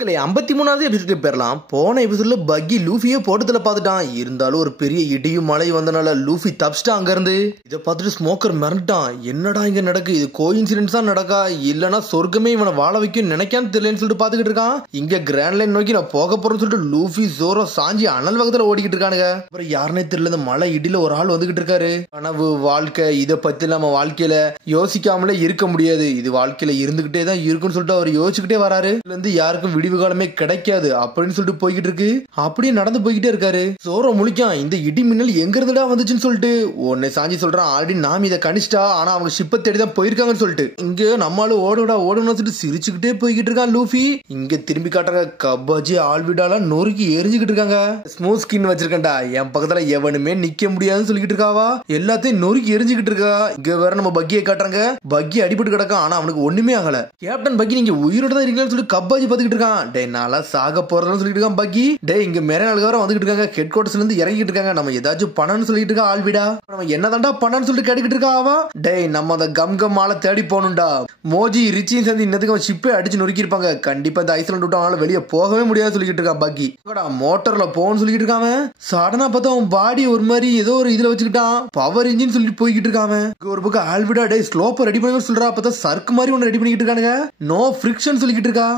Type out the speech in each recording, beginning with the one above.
மக்களே 53வது எபிசோடுக்கு போயிடலாம். போன எபிசோட்ல பக்கி லூஃபியே போட்டதுல பார்த்துட்டான். இருந்தாலும் ஒரு பெரிய இடியும் மழை வந்தனால லூஃபி தப்பிச்சிட்டான் அங்க இருந்து. இதை பார்த்துட்டு ஸ்மோக்கர் மிரண்டான். என்னடா இங்க நடக்கு, இது கோஇன்சிடென்ஸ் தான் நடக்கா இல்லனா சொர்க்கமே இவனை வாழ வைக்கும் நினைக்கான்னு தெரியலன்னு சொல்லிட்டு பாத்துக்கிட்டு இருக்கான். இங்க கிராண்ட் லைன் நோக்கி நான் போக போறேன்னு சொல்லிட்டு லூஃபி ஜோரோ சாஞ்சி அனல் வகத்துல ஓடிக்கிட்டு இருக்கானுங்க. அப்புறம் யாருனே தெரியல, இந்த மழை இடியில ஒரு ஆள் வந்துகிட்டு இருக்காரு. கனவு வாழ்க்கை இதை பத்தி நம்ம வாழ்க்கையில யோசிக்காமலே இருக்க முடியாது, இது வாழ்க்கையில இருந்துகிட்டே தான் இருக்குன்னு சொல்லிட்டு அவர் யோசிச்சுக்கிட்டே வராரு. இதுல இருந்து யாருக்கும் விடிவு காலமே கிடைக்காது அப்படின்னு சொல்லிட்டு போய்கிட்டு இருக்கு. அப்படியே நடந்து போய்கிட்டே இருக்காரு. சோரோ முழிக்கான், இந்த இடி மின்னல் எங்க இருந்துடா வந்துச்சுன்னு சொல்லிட்டு உன்னை சாஞ்சி சொல்றான். ஆல்ரெடி நாம இதை கணிச்சிட்டா, ஆனா அவங்க ஷிப்பை தேடிதான் போயிருக்காங்கன்னு சொல்லிட்டு இங்க நம்மளும் ஓடுடா ஓடுன்னு சொல்லிட்டு சிரிச்சுக்கிட்டே போய்கிட்டு இருக்கான் லூஃபி. இங்க திரும்பி காட்டுறாங்க, கப்பாஜி ஆல்விடாலாம் நொறுக்கி எரிஞ்சுக்கிட்டு இருக்காங்க. ஸ்மூத் ஸ்கின் வச்சிருக்கேன்டா, என் பக்கத்துல எவனுமே நிக்க முடியாதுன்னு சொல்லிட்டு இருக்காவா. எல்லாத்தையும் நொறுக்கி எரிஞ்சுக்கிட்டு இருக்கா. இங்க வேற நம்ம பக்கியை காட்டுறாங்க. பக்கி அடிபட்டு கிடக்கான், ஆனா அவனுக்கு ஒண்ணுமே ஆகல. கேப்டன் பக்கி நீங்க உயிரோட தான் இருக்கீங்கன்னு சொல்லிட்டு கப்பாஜி பாத்துக்கிட்டு இருக்கான். டே நாளா சாக போறதுன்னு சொல்லிட்டு இருக்கான் பக்கி. டே இங்க மேல நாலு வர வந்துகிட்டு இருக்காங்க, ஹெட் குவார்டர்ஸ்ல இருந்து இறங்கிட்டு இருக்காங்க. நம்ம ஏதாச்சும் பண்ணணும்னு சொல்லிட்டு இருக்கா ஆல்விடா. நம்ம என்னதான்டா பண்ணணும்னு சொல்லிட்டு கேட்டுக்கிட்டு இருக்கா அவா. டே நம்ம அந்த கம் மாலை தேடி போகணும்டா. மோஜி ரிச்சியும் சேர்ந்து இன்னத்துக்கு அவன் ஷிப்பை அடிச்சு நொறுக்கி இருப்பாங்க. கண்டிப்பா இந்த ஐஸ்லாண்ட் விட்டு அவனால வெளியே போகவே முடியாது சொல்லிட்டு இருக்கா பக்கி. மோட்டர்ல போகணும்னு சொல்லிட்டு இருக்காம சடனா பார்த்தா அவன் பாடி ஒரு மாதிரி ஏதோ ஒரு இதுல வச்சுக்கிட்டான். பவர் இன்ஜின் சொல்லிட்டு போய்கிட்டு இருக்காம. ஒரு பக்கம் ஆல்விடா டே ஸ்லோப்பர் ரெடி பண்ணி சொல்றா. பார்த்தா சர்க்கு மாதிரி ஒன்னு ரெடி பண்ணிக்கிட்டு இருக்கானுங்க. நோ ஃபிரிக்ஷன் சொல்லிக்கிட்டு இருக்கா.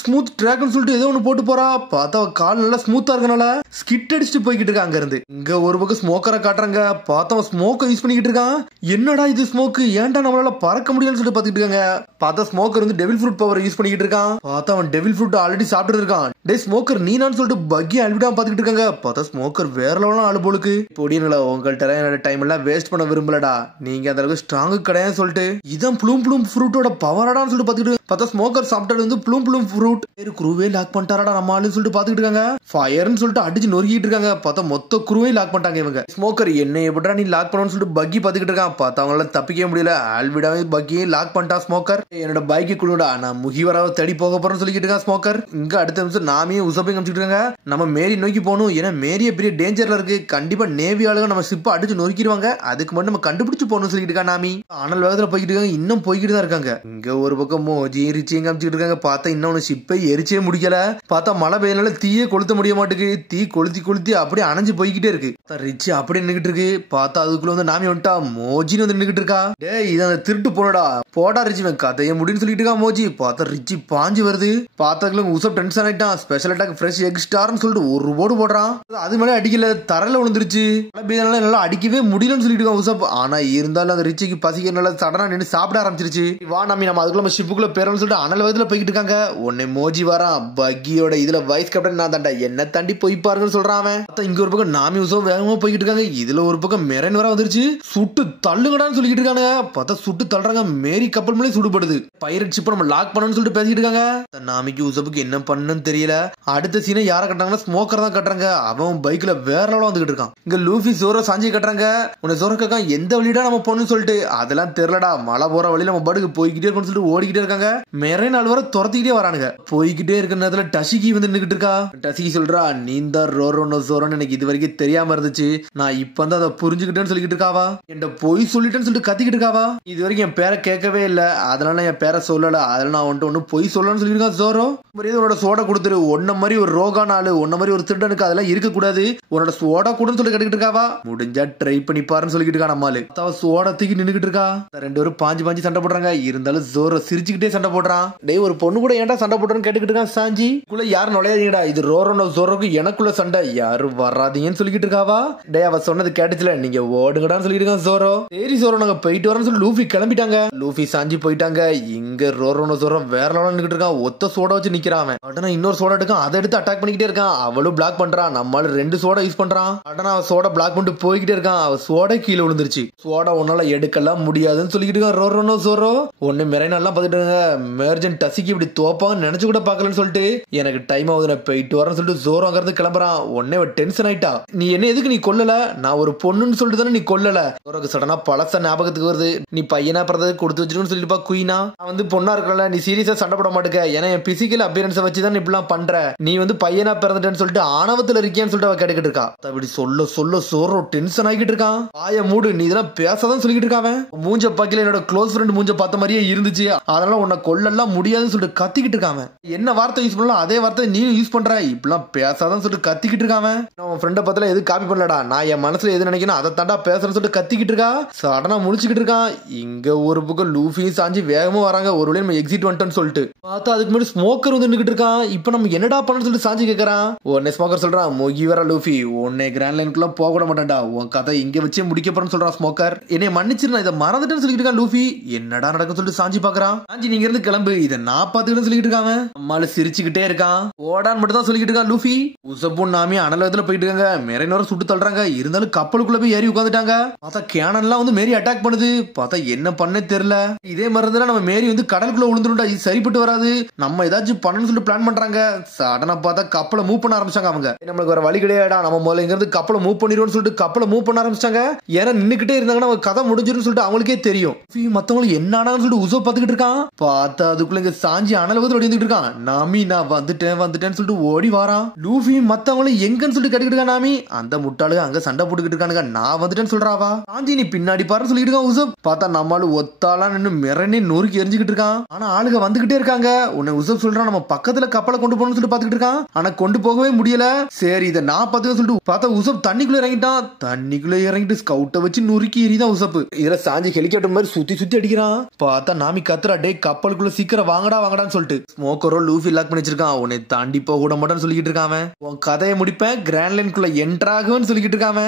ஸ்மூத் ட்ராக்னு சொல்லிட்டு ஏதோ ஒன்னு போட்டு போறா. பார்த்தா கால் நல்லா ஸ்மூத்தா இருக்கனால ஸ்கிட் அடிச்சுட்டு போய்கிட்டு இருக்கா அங்க இருந்து. இங்க ஒரு பக்கம் ஸ்மோக்கரை காட்டுறாங்க. பார்த்தா ஸ்மோக்கை யூஸ் பண்ணிக்கிட்டு இருக்கான். என்னடா இது ஸ்மோக்கு, ஏன்டா நம்மளால பறக்க முடியும்னு சொல்லிட்டு பாத்துக்கிட்டு இருக்காங்க. பார்த்தா ஸ்மோக்கர் வந்து டெவில் ஃப்ரூட் பவர் யூஸ் பண்ணிக்கிட்டு இருக்கான். பார்த்தா அவன் டெவில் ஃப்ரூட் ஆல்ரெடி சாப்பிட்டு இருக்கான். டே ஸ்மோக்கர் நீனான்னு சொல்லிட்டு பக்கி அல்விடா பாத்துக்கிட்டு இருக்காங்க. பார்த்தா ஸ்மோக்கர் வேற லெவலாம் ஆளு போலுக்கு. பொடியல உங்கள்கிட்ட என்னோட டைம் எல்லாம் வேஸ்ட் பண்ண விரும்பலடா, நீங்க அந்த அளவுக்கு ஸ்ட்ராங்கு கிடையாது சொல்லிட்டு இதான் ப்ளூம் ஃப்ரூட்டோட பவராடான்னு சொல்லிட்டு பாத்துக்கிட்டு பார்த்தா ஸ்மோக்கர் சாப்பிட்டது வந்து ப்ளூம் ஃப்ரூட். குருவே லாக் பண்ணிட்டாரடா நம்ம ஆளுன்னு சொல்லிட்டு பாத்துக்கிட்டு இருக்காங்க. ஃபயர்னு சொல்லிட்டு அடிச்சு நொறுக்கிட்டு இருக்காங்க. பார்த்தா மொத்த குருவே லாக் பண்ணிட்டாங்க இவங்க. ஸ்மோக்கர் என்ன எப்படா நீ லாக் பண்ணணும்னு சொல்லிட்டு பக்கி பாத்துக்கிட்டு இருக்கான். பார்த்தா அவங்களால தப்பிக்கவே முடியல. ஆல்விடாவே பக்கியே லாக் பண்ணிட்டா. ஸ்மோக்கர் என்னோட பைக்கு குழுடா, நான் முகிவராவை தேடி போக போறேன்னு சொல்லிக்கிட்டு இருக்கான் ஸ்மோக்கர். இங்க அடுத்த நிமிஷம் நாமே உசப்பையும் காமிச்சிட்டு இருக்காங்க. நம்ம மேரி நோக்கி போகணும், ஏன்னா மேரிய பெரிய டேஞ்சர்ல இருக்கு. கண்டிப்பா நேவி ஆளுங்க நம்ம ஷிப்பை அடிச்சு நொறுக்கிடுவாங்க, அதுக்கு மட்டும் நம்ம கண்டுபிடிச்சு போகணும்னு சொல்லிட்டு இருக்கா நாமி. அனல் வேகத்துல போய்கிட்டு இருக்காங்க, இன்னும் போய்கிட்டு தான் இருக்காங்க. இங்க ஒரு பக்கம் மோஜி ரிச்சியும் காமிச்சிட்டு இருக்காங்க. பார்த்தா இன்னொன்னு ஷிப்பை எரிச்சே முடிக்கல. பார்த்தா மழை பெய்யனால தீயே கொளுத்த முடிய மாட்டேங்குது. தீ கொளுத்தி அப்படியே அணைஞ்சு போய்கிட்டே இருக்கு. ரிச்சி அப்படியே நின்னுட்டு இருக்கு. பார்த்தா அதுக்குள்ள வந்து நாமி வந்துட்டா. மோஜின்னு வந்து நின்னுட்டு இருக்கா. டே இது அந்த திருட்டு போனடா போடா ரிச்சி கதைய முடின்னு சொல்லிட்டு இருக்கா மோஜி. பார்த்தா ரிச்சி பாஞ்சு வருது. பார்த்தா உசப் டென்ஷன் ஆயிட்டான். ஸ்பெஷல் அட்டாக் ஃப்ரெஷ் எக் ஸ்டார்னு சொல்லிட்டு ஒரு போடு போடுறான். அது மேலே அடிக்கல, தரையில விழுந்துருச்சு. மழை பெய்யனால நல்லா அடிக்கவே முடியலன்னு சொல்லிட்டு இருக்கான் உசப். ஆனா இருந்தாலும் அந்த ரிச்சிக்கு பசிக்கிறனால சடனா நின்று சாப்பிட ஆரம்பிச்சிருச்சு. வா நாமி நம்ம அதுக்குள்ள ஷிப்புக்குள்ள பேரன்னு சொல்லிட்டு அனல் வகத்துல போய்கிட்டு இருக்காங்க. உன்னை மோஜி வரான். பக்கியோட இதுல வைஸ் கேப்டன் நான் தாண்டா, என்ன தாண்டி போய் பாருங்கன்னு சொல்றான் அவன். இங்க ஒரு பக்கம் நாமி உசப் வேகமா போய்கிட்டு இருக்காங்க. இதுல ஒரு பக்கம் மெரன் வர வந்துருச்சு. சுட்டு தள்ளுங்கடான்னு சொல்லிட்டு இருக்காங்க. பார்த்தா சுட்டு தள்ளுறாங்க. மேரி கப்பல் மேலே சுடுபடுது. பைரட் ஷிப்பை நம்ம லாக் பண்ணணும்னு சொல்லிட்டு பேசிட்டு இருக்காங்க. நாமிக்கு உசப்புக்கு என்ன பண்ணணும்னு தெரியல. அடுத்த சீனை யார கட்டுறாங்கன்னா ஸ்மோக்கர் தான் கட்டுறாங்க. அவன் பைக்ல வேற லெவலா வந்துகிட்டு இருக்கான். இங்க லூஃபி ஜோரோ சாஞ்சி கட்டுறாங்க. உன்னை ஜோரோ கேட்கான் எந்த வழிடா நம்ம போகணும்னு சொல்லிட்டு. அதெல்லாம் தெரியலடா, மழை போற வழியில நம்ம பாட்டுக்கு போய்கிட்டே இருக்கணும்னு சொல்லிட்டு ஓடிக்கிட்டே இருக்காங்க. மெரே நாள் வர துரத்திக்கிட்டே வரானுங்க. போய்கிட்டே இருக்கிற நேரத்துல டசிகி வந்து நின்னுகிட்டு இருக்கா. டசிகி சொல்றா, நீ தான் ரோரோனோ ஜோரோன்னு எனக்கு இது வரைக்கும் தெரியாம இருந்துச்சு, நான் இப்ப வந்து அதை புரிஞ்சுக்கிட்டேன்னு சொல்லிட்டு இருக்காவா. என் பொய் சொல்லிட்டேன்னு சொல்லிட்டு கத்திக்கிட்டு இருக்காவா. இது வரைக்கும் என் பேரை கேட்கவே இல்ல, அதனால என் பேரை சொல்லல, அதனால நான் வந்துட்டு ஒன்னும் பொய் சொல்லணும்னு சொல்லியிருக்கான் ஜோரோ. உன்னோட சோடா கொடுத்துரு, ஒன்ன மாதிரி ஒரு ரோகான ஆளு, ஒன்ன மாதிரி ஒரு திருடனுக்கு அதெல்லாம் இருக்க கூடாது, உன்னோட சோடா கூடன்னு சொல்லி கேட்டுக்கிட்டு இருக்காவா. முடிஞ்சா ட்ரை பண்ணி பாருன்னு சொல்லிக்கிட்டு இருக்கா நம்மளு. சோடா தூக்கி நின்னுகிட்டு இருக்கா. ரெண்டு பேரும் பாஞ்சு சண்டை போடுறாங்க. இருந்தாலும் ஜோரோ சிரிச்சுக்கிட்டே சண்டை போடுறான். டேய் ஒரு பொண்ணு கூட ஏன்டா சண்டை போடுறன்னு கேட்டுக்கிட்டு இருக்கான் சாஞ்சி. குள்ள யாரும் நுழையாதீங்கடா, இது ரோரோனோ ஜோரோக்கு எனக்குள்ள சண்டை, யாரும் வராதீங்கன்னு சொல்லிக்கிட்டு இருக்காவா. டே அவ சொன்னது கேட்டுச்சுல, நீங்க ஓடுங்கடான்னு சொல்லிட்டு இருக்கான் ஜோரோ. சரி ஜோரோ நாங்க போயிட்டு வரோம்னு சொல்லி லூஃபி கிளம்பிட்டாங்க. லூஃபி சாஞ்சி போயிட்டாங்க. இங்க ரோரோனோ ஜோரோ வேற லெவல்ல நின்னுட்டு இருக்கான். ஒத்த சோடா வச்சு நிக்கிறான். உடனே இன்னொரு சோடா எடுக்கான், அதை எடுத்து அட்டாக் பண்ணிக்கிட்டே இருக்கான். அவளும் பிளாக் பண்றான். நம்மளால 2 சோடா யூஸ் பண்றான். உடனே அவ சோடா பிளாக் பண்ணிட்டு போய்கிட்டே இருக்கான். அவ சோடா கீழே விழுந்துருச்சு. சோடா உன்னால எடுக்கலாம் முடியாதுன்னு சொல்லிக்கிட்டு இருக்கான் ரோரோனோ ஜோரோ. ஒன்னு மெரைனெல்லாம் பாத்துட்டு இருக்காங்க. மெர்ஜன் டசிக்கு இப்படி தோப்பான்னு நினைச்சு கூட பாக்கலன்னு சொல்லிட்டு எனக்கு டைம் ஆகுது நான் போயிட்டு வரேன்னு சொல்லிட்டு ஜோரோ அங்க இருந்து கிளம்புறான். உடனே டென்ஷன் ஆயிட்டா. நீ என்ன எதுக்கு நீ கொல்லல, நான் ஒரு பொண்ணுன்னு சொல்லிட்டு தானே நீ கொல்லல. ஜோரோக்கு சடனா பழச ஞாபகத்துக்கு வருது. நீ பையனா பிறந்தது கொடுத்து வச்சிருக்கணும்னு சொல்லிட்டு குயினா, நான் வந்து பொண்ணா இருக்கல, நீ சீரியஸா சண்டை போட மாட்டேங்க, ஏன்னா என் பிசிக்கல் அப்பியரன்ஸை வச்சுதான் இப்படிலாம் பண்ற, நீ பையனா பிறந்துட்டேன்னு சொல்லிட்டு ஆணவத்துல இருக்கியான்னு சொல்லிட்டு அவ கேட்டுக்கிட்டு இருக்கா. அப்படி சொல்ல சொல்ல சோரோ டென்ஷன் ஆகிட்டு இருக்கான். ஆய மூடு, நீ இதெல்லாம் பேசதான் சொல்லிட்டு இருக்காவ. மூஞ்ச பாக்கல என்னோட க்ளோஸ் ஃப்ரெண்ட் மூஞ்ச பார்த்த மாதிரியே இருந்துச்சு, அதனால உன்னை கொல்லலாம் முடியாதுன்னு சொல்லிட்டு கத்திக்கிட்டு இருக்காங்க. என்ன வார்த்தை யூஸ் பண்ணலாம் அதே வார்த்தை நீ யூஸ் பண்ற, இப்பெல்லாம் பேசாதான் சொல்லிட்டு கத்திக்கிட்டு இருக்காங்க. நான் ஃப்ரெண்ட பத்தில எது காப்பி பண்ணலடா, நான் என் மனசுல எது நினைக்கணும் அதை தாண்டா பேசுறேன்னு சொல்லிட்டு கத்திக்கிட்டு இருக்கா. சடனா முழிச்சுக்கிட்டு இருக்கான். இங்க ஒரு பக்கம் லூஃபியும் சாஞ்சி வேகமா வராங்க. ஒரு வேளை நம்ம எக்ஸிட் வந்துட்டோம்னு சொல்லிட்டு பார்த்தா அதுக்கு முன்னாடி ஸ்மோக்கர் நின்னுக்கிட்டு இருக்கான். இப்ப நம்ம என்னடா பண்ணணும்னு சொல்லிட்டு சாஞ்சி கேட்கறான். உடனே ஸ்மோக்கர் சொல்றான், மொகி வர லூஃபி, உன்னை கிராண்ட் லைனுக்குள்ள போக விட மாட்டேன்டா, உன் கதை இங்க வச்சே முடிக்க போறேன்னு சொல்றான் ஸ்மோக்கர். என்னை மன்னிச்சிருந்தா இதை மறந்துட்டேன்னு சொல்லிட்டு இருக்கான் லூஃபி. என்னடா நடக்கும் சொல்லிட்டு சாஞ்சி பாக்குறான். சாஞ்சி நீங்க இருந்து கிளம்பு, இதை நான் பாத்துக்கிட்டு சொல்லிட்டு இருக்காங்க. நம்மளால சிரிச்சுக்கிட்டே இருக்கான். ஓடான்னு மட்டும் தான் சொல்லிட்டு இருக்கான் லூஃபி. உசப்பும் நாமி அனலகத்துல போயிட்டு இருக்காங்க. மெரைனோர சுட்டு தள்ளுறாங்க. இருந்தாலும் கப்பலுக்குள்ள போய் ஏறி உட்காந்துட்டாங்க. பார்த்தா கேனன்லாம் மேரி அட்டாக் பண்ணுது. பார்த்தா என்ன பண்ணே தெரியல. இதே மாதிரி இருந்தா நம்ம மேரி கடலுக்குள்ள விழுந்துருண்டா, இது சரிப்பட்டு வராது. நம்ம ஏதாச்சும் பண்ணணும்னு சொல்லிட்டு பிளான் பண்றாங்க. சடனா பார்த்தா கப்பலை மூவ் பண்ண ஆரம்பிச்சாங்க. அவங்க நம்மளுக்கு வேற வழி கிடையாடா, நம்ம முதல்ல இங்க இருந்து கப்பலை மூவ் பண்ணிடுவோம்னு சொல்லிட்டு கப்பலை மூவ் பண்ண ஆரம்பிச்சாங்க. ஏன்னா நின்னுக்கிட்டே இருந்தாங்கன்னா அவங்க கதை முடிஞ்சிடும் சொல்லிட்டு அவங்களுக்கே தெரியும். மத்தவங்களுக்கு என்ன ஆனான்னு சொல்லிட்டு உசோ பாத்துக்கிட்டு இருக்கான். பார்த்தா அதுக்குள்ள இங்க சாஞ்சி அனலகத்துல ஓடி வந்துட்டு இருக்கான். நாமி நான் வந்துட்டேன்னு சொல்லிட்டு ஓடி வாரான். லூஃபி மத்தவங்களும் எங்கன்னு சொல்லிட்டு கேட்டுக்கிட்டு இருக்கா. நாமி அந்த முட்டாளுங்க அங்க சண்டை போட்டுக்கிட்டு இருக்கானுங்க. நான் வந்துட்டேன்னு சொல்றாவா. சாஞ்சி நீ பின்னாடி பாருன்னு சொல்லிட்டு இருக்கான் உசப். பார்த்தா நம்மளால ஒத்தாளா நின்னு மிரனே நொறுக்கி எரிஞ்சுக்கிட்டு இருக்கான். ஆனா ஆளுங்க வந்துகிட்டே இருக்காங்க. உன்னை உசப் சொல்றான், நம்ம பக்கத்துல கப்பலை கொண்டு போகணும்னு சொல்லிட்டு பாத்துக்கிட்டு இருக்கான். ஆனா கொண்டு போகவே முடியல. சரி இதை நான் பாத்துக்க சொல்லிட்டு பார்த்தா உசப் தண்ணிக்குள்ள இறங்கிட்டான். தண்ணிக்குள்ள இறங்கிட்டு ஸ்கவுட்டை வச்சு நொறுக்கி எரிதான் உசப். இதுல சாஞ்சி ஹெலிகாப்டர் மாதிரி சுத்தி சுத்தி அடிக்கிறான். பார்த்தா நாமி கத்துறா, டே கப்பலுக்குள்ள சீக்கிரம் வாங்கடா வாங்கடான்னு சொல்லிட்டு. ஸ்மோக்கரோ லூஃபி லாக் பண்ணி வச்சிருக்கான். உன்னை தாண்டி போக கூட மாட்டேன்னு சொல்லிட்டு இருக்காம. உன் கதையை முடிப்பேன், கிராண்ட் லைனுக்குள்ள என்ட்ராகுன்னு சொல்லிட்டு இருக்காம.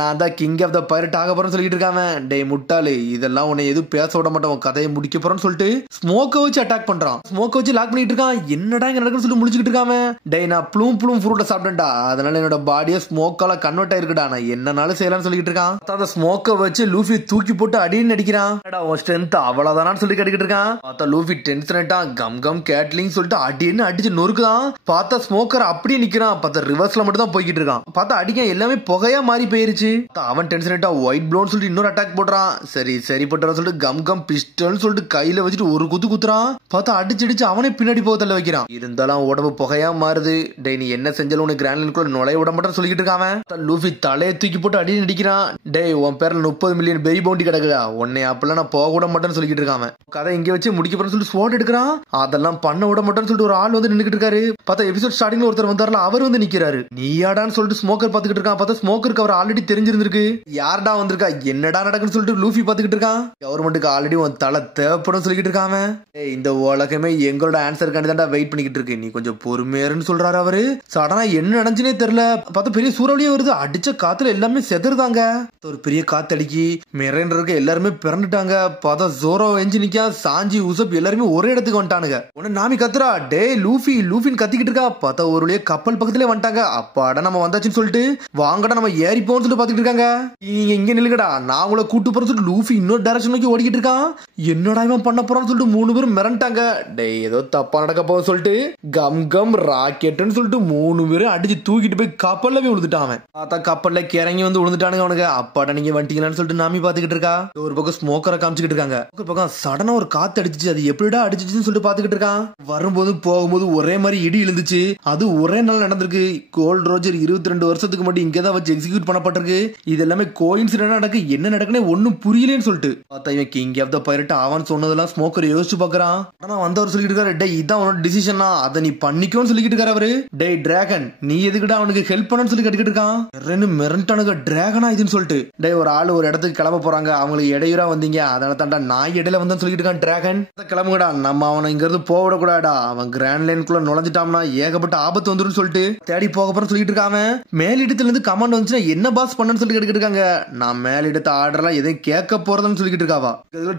நான் தான் கிங் ஆஃப் த பைரட் ஆக போறேன்னு சொல்லிட்டு இருக்காம. டே முட்டாளு, இதெல்லாம் உன்னை எதுவும் பேச விட மாட்டேன், உன் கதையை முடிக்க போறேன்னு சொல்லிட்டு ஸ்மோக்கை வச்சு அட்டாக் பண்றான். ஸ்மோக்கை வச்சு லாக் பண்ணிட்டு இருக்கான். என்னடா இங்க நடக்குன்னு சொல்லிட்டு முடிச்சுக்கிட்டு இருக்காம. டே நான் ப்ளூம் ஃப்ரூட்டை சாப்பிட்டேன்டா, அதனால என்னோட பாடியை ஸ்மோக்கால கன்வெர்ட் ஆயிருக்குடா, நான் என்னனாலும் செய்யலாம்னு சொல்லிட்டு இருக்கான். அந்த ஸ்மோக்கை வச்சு லூஃபி தூக்கி போட்டு அடின்னு அடிக்கிறான். உன் ஸ்ட்ரென்த் அவ்வளவுதானு சொல்லி கேட்டுக்கிட்டு இருக்கான். பார்த்தா லூஃபி டென்ஷன் ஆயிட்டான். கம் கம் கேட்லிங் சொல்லிட்டு அடின்னு அடிச்சு நொறுக்குதான். பார்த்தா ஸ்மோக்கர் அப்படியே நிக்கிறான். பார்த்தா ரிவர்ஸ்ல மட்டும் தான் போய்கிட்டு இருக்கான். பார்த்தா அடிக்க எல்லாமே புகையா மாறி போயிருச்சு. அவன் டென்ஷன் ஆயிட்டா. ஒயிட் ப்ளோன்னு சொல்லிட்டு இன்னொரு அட்டாக் போடுறான். சரி போட்டுறான்னு சொல்லிட்டு கம் கம் பிஸ்டல் சொல்லிட்டு கையில வச்சுட்டு ஒரு குத்துறான். பார்த்தா அடிச்சு அவனே பின்னாடி போக தள்ள வைக்கிறான். இருந்தாலும் உடம்பு புகையா மாறுது. டே நீ என்ன செஞ்சாலும் உனக்கு கிராண்ட் லைனுக்குள்ள நுழைய விட மாட்டேன்னு சொல்லிட்டு இருக்கான். லூஃபி தலையை தூக்கி போட்டு அடின்னு அடிக்கிறான். டே உன் பேர்ல 30 மில்லியன் பெரி பவுண்டி கிடக்குதா, உன்னை அப்பெல்லாம் நான் போக விட மாட்டேன்னு சொல்லிட்டு இருக்கான். கதை இங்க வச்சு முடிக்க போறேன்னு சொல்லிட்டு ஸ்வாட் எடுக்கிறான். அதெல்லாம் பண்ண விட மாட்டேன்னு சொல்லிட்டு ஒரு ஆள் நின்னுக்கிட்டு இருக்காரு. பார்த்தா எபிசோட் ஸ்டார்டிங்ல ஒருத்தர் வந்தாருல, அவர் நிக்கிறாரு. நீயாடான்னு சொல்லிட்டு ஸ்மோக்கர் பாத்துக்கிட்டு இருக்கான். பார்த்தா ஸ்மோக்கருக்கு அவர் ஆல்ரெடி தெரிஞ்சிருந்திருக்கு. யார்டா வந்திருக்கா, என்னடா நடக்குன்னு சொல்லிட்டு லூஃபி பாத்துக்கிட்டு இருக்கான். கவர்மெண்ட்டுக்கு ஆல்ரெடி உன் தலை தேவைப்படும் சொல்லிட்டு இருக்காம. இந்த உலகமே எங்களோட ஆன்சர் கண்டிதான்டா வெயிட் பண்ணிக்கிட்டு இருக்கு, நீ கொஞ்சம் பொறுமையாருன்னு சொல்றாரு அவரு. சடனா என்ன நடந்துச்சுனே தெரியல. பார்த்தா பெரிய சூறாவளியே வருது. அடிச்ச காத்துல எல்லாமே செதறுதாங்க. ஒரு பெரிய காத்தடிக்கி மெரைனருக்கு எல்லாருமே பிறந்துட்டாங்க. பார்த்தா ஜோரோ என்ஜினிக்கா சாஞ்சி உசப் எல்லாருமே ஒரே இடத்துக்கு வந்துட்டானுங்க. உடனே நாமி கத்துறா, டே லூஃபின்னு கத்திக்கிட்டு இருக்கா. பார்த்தா ஒரு கப்பல் பக்கத்திலே வந்துட்டாங்க. அப்பாடா நம்ம வந்தாச்சுன்னு சொல்லிட்டு வாங்கடா நம்ம ஏறி போன்னு சொல்லிட்டு பாத்துக்கிட்டு இருக்காங்க. நீங்க இங்க நில்லுங்கடா, நான் உங்களை கூட்டு போறேன்னு சொல்லிட்டு லூஃபி இன்னொரு டைரக்ஷன் நோக்கி ஓடிக்கிட்டு இருக்கான். என்னடா இவன் பண்ண போறான்னு சொல்லிட்டு 3 பேரும் மிரண்டாங்க. டே ஏதோ தப்பா நடக்க போகுது சொல்லிட்டு கம் கம் ராக்கெட்னு சொல்லிட்டு 3 பேரும் அடிச்சு தூக்கிட்டு போய் கப்பல்ல போய் விழுந்துட்டான். பார்த்தா கப்பல்ல கிறங்கி விழுந்துட்டானுங்க அவனுங்க. அப்பாடா நீங்க வந்துட்டீங்களான்னு சொல்லிட்டு நாமி பாத்துக்கிட்டு இருக்கா. ஒரு பக்கம் ஸ்மோக்கரை காமிச்சுக்கிட்டு இருக்காங்க. ஒரு பக்கம் சடனா ஒரு காத்து அடிச்சிச்சு. அது எப்படிடா அடிச்சிச்சுன்னு சொல்லிட்டு பாத்துக்கிட்டு இருக்கான். வரும்போது போகும்போது ஒரே மாதிரி இடி இழுந்துச்சு. அது ஒரே நாள் நடந்திருக்கு. கோல்ட் ரோஜர் 22 வருஷத்துக்கு மட்டும் இங்கதான் வச்சு எக்ஸிக்யூட் பண்ணப்பட்டிருக்கு. இது எல்லாமே கோயின்சிடென்டா நடக்கு. என்ன நடக்குன்னு ஒன்னும் புரியலன்னு சொல்லிட்டு பார்த்தா இவன் கிங் ஆஃப் த பைரட் ஆவான்னு சொன்னதெல்லாம் ஸ்மோக்கர் யோசிச்சு பாக்குறான். ஆனா வந்தவர் சொல்லிட்டு இருக்காரு, டே இதான் உன்னோட டிசிஷனா, அதை நீ பண்ணிக்கோன்னு சொல்லிட்டு இருக்காரு அவரு. டே டிராகன் நீ எதுக்கிட்ட அவனுக்கு ஹெல்ப் பண்ணு சொல்லி கட்டிக்கிட்டு இருக்கான். மிரண்டானுங்க டிராகனா இதுன்னு சொல்லிட்டு. டே ஒரு ஆளு ஒரு இடத்துக்கு கிளம்ப போறாங்க, அவங்களுக்கு இடையூறா வந்தீங்க, அதனால தாண்டா நான் இடையில வந்து சொல்லிட்டு இருக்கான் டிராகன். கிளம்புடா, நம்ம அவனை இங்க இருந்து போக விடக்கூடாடா, அவன் கிராண்ட் லைனுக்குள்ள நுழைஞ்சிட்டான்னா ஏகப்பட்ட ஆபத்து வந்துடும் சொல்லிட்டு தேடி போக போறேன்னு சொல்லிட்டு இருக்காம. மேலிடத்துல இருந்து கமாண்ட் வந்துச்சுன்னா என்ன பாஸ் பண்ணு சொல்லி கேட்டுக்கிட்டு இருக்காங்க. நான் மேலிடத்த ஆர்டர்லாம் எதையும் கேட்க போறதுன்னு சொல்லிட்டு இருக்காவா.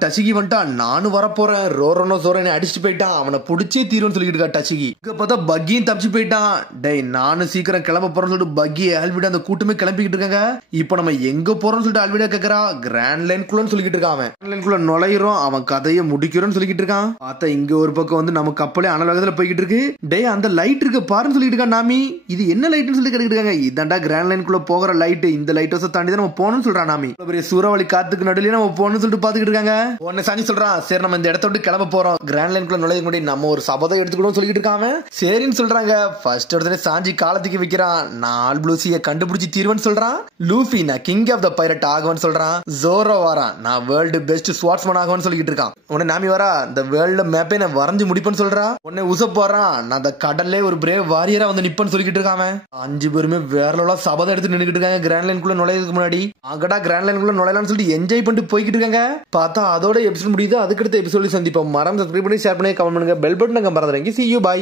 டச்சிகி வந்துட்டா, நானும் வரப்போறேன், ரோரனோ சோரனை அடிச்சுட்டு போயிட்டான், அவனை பிடிச்சே தீரும்னு சொல்லிட்டு இருக்கா டச்சிகி. இங்க பார்த்தா பக்கியும் தப்பிச்சு போயிட்டான். டே நானும் சீக்கிரம் கிளம்ப போறேன்னு சொல்லிட்டு பக்கி ஆல்விடா அந்த கூட்டமே கிளம்பிக்கிட்டு இருக்காங்க. இப்ப நம்ம எங்க போறோம்னு சொல்லிட்டு ஆல்விடா கேக்குறா. கிராண்ட் லைனுக்குள்ள சொல்லிட்டு இருக்கான். அவன் கிராண்ட் லைனுக்குள்ள நுழையிறோம், அவன் கதையை முடிக்கிறோம்னு சொல்லிட்டு இருக்கான். பார்த்தா இங்க ஒரு பக்கம் வந்து நம்ம கப்பலே அனலகத்துல போய்கிட்டு இருக்கு. டே அந்த லைட் இருக்கு பாருன்னு சொல்லிட்டு இருக்கா நாமி. இது என்ன லைட்னு சொல்லி கேட்டுட்டு இருக்காங்க. இதாண்டா கிராண்ட் லைனுக்குள்ள போகிற லைட். இந்த லைட் ஹவுஸ் தாண்டி தான் நம்ம போகணும்னு சொல்றான் நாமி. பெரிய சூறாவளி காத்துக்கு நடுவுல நம்ம போகணும்னு சொல்லிட்டு பாத்துக்கிட்டு இருக்காங்க. உடனே சாஞ்சி சொல்றான், சரி நம்ம இந்த இடத்த விட்டு கிளம்ப போறோம், கிராண்ட் லைனுக்குள்ள நுழைய முடி நம்ம ஒரு சபதம் எடுத்துக்கணும் சொல்லிட்டு இருக்காங்க. சரின்னு சொல்றாங்க. ஃபர்ஸ்ட் உடனே சாஞ்சி காலத்துக்கு வைக்கிறான். நான் ஆல் ப்ளூ சீயை கண்டுபிடிச்சு தீர்வன்னு சொல்றான். லூஃபி நான் கிங் ஆஃப் த பைரட் ஆகுவன்னு சொல்றான். ஜோரோ வாரா நான் வேர்ல்டு பெஸ்ட் ஸ்வாட்ஸ்மேன் ஆகுவன்னு சொல்லிட்டு இருக்கான். உடனே நாமி வரா, இந்த வேர்ல்டு மேப்பை நான் வரைஞ்சு முடிப்பேன்னு சொல்றா. உடனே உசப் போறான், நான் அந்த கடல்லே ஒரு பிரேவ் வாரியரா வந்து நிப்பன்னு சொல்லிட்டு இருக்காம. 5 பேருமே வேற லெவலா சபதம் எடுத்து நின்னுட்டு இருக்காங்க கிராண்ட் லைனுக்குள்ள நுழையதுக்கு முன்னாடி. அங்கடா கிராண்ட் லைனுக்குள்ள நுழையலாம்னு சொல்லிட்டு என்ஜாய் பண்ணிட்டு போய்கிட்டு இருக்காங்க. பார்த்தா அதோட எபிசோட் முடியுது. அதுக்கடுத்த எபிசோட சந்திப்போம். மறந்து சப்ஸ்கிரைப் பண்ணி ஷேர் பண்ணி கமெண்ட் பண்ணுங்க. பெல் பட்டன் மறந்துடுங்க. See you bye.